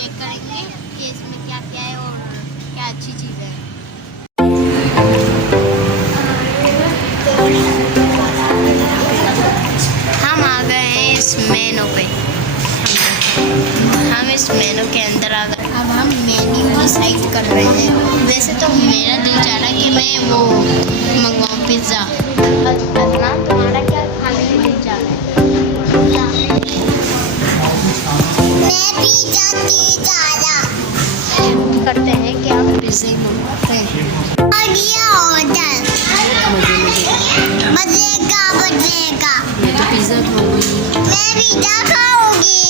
Check करेंगे कि इसमें क्या क्या है और क्या अच्छी चीज़ है। हम आ गए हैं इस मेनू पे। हम इस मेनू के अंदर आ गए। अब हम मेन्यू डिसाइड कर रहे हैं। वैसे तो मेरा दिल चाह रहा है कि मैं वो मंगवाऊँ पिज़्ज़ा। तुम्हारा क्या खाने का दिल चाह रहा है? करते हैं कि आप पिज़्ज़ा मंगवाते हैं। मजे का मैं तो पिज़्ज़ा खाऊंगी। मैं पिज़्ज़ा खाऊंगी।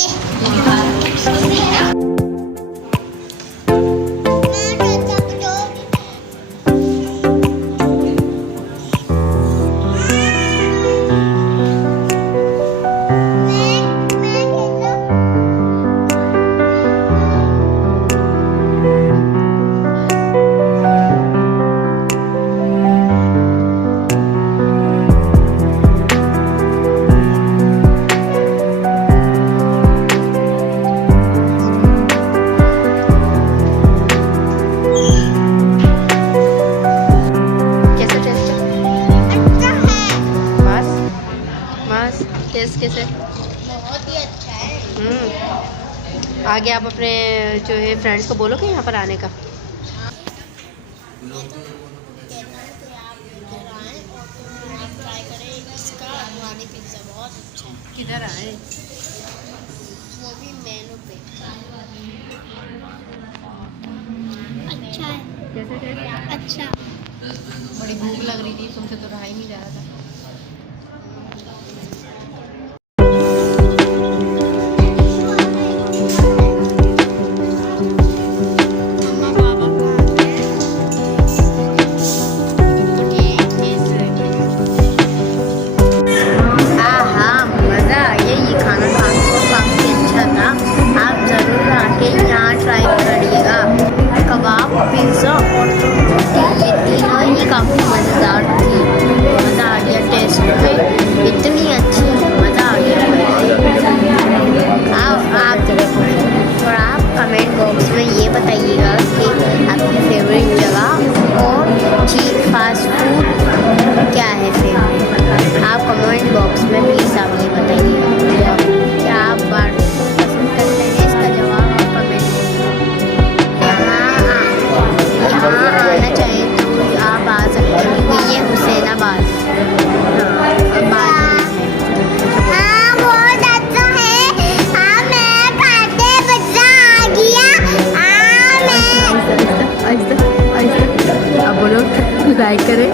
टेस्ट कैसे? बहुत ही अच्छा है। आगे आप अपने जो है फ्रेंड्स को बोलो कि यहाँ पर आने का। किधर आए? वो भी मेनू पे। अच्छा है। कैसे? अच्छा। बड़ी भूख लग रही थी, तुमसे तो रहा ही नहीं जा रहा था। पिज़्ज़ा और रोटी ये तीनों ही काफ़ी मज़ेदार थी। मज़ा आ गया टेस्ट में, इतनी अच्छी मज़ा आ गया। आप और आप कमेंट बॉक्स में ये बताइएगा कि आपकी फेवरेट जगह और चीज़ फास्ट फूड क्या है फेवरेट। आप कमेंट बॉक्स में प्लीज़ आप ये बताइएगा क्या आप बार पसंद करते हैं। इसका जवाब आप कमेंट आना चाहें तो आप आ सकते हैं क्योंकि ये हुसैनाबाद हाँ बहुत अच्छा है। हाँ मैं खाते पिज़्ज़ा आ गया। हाँ मैं अब बोलो लाइक करें।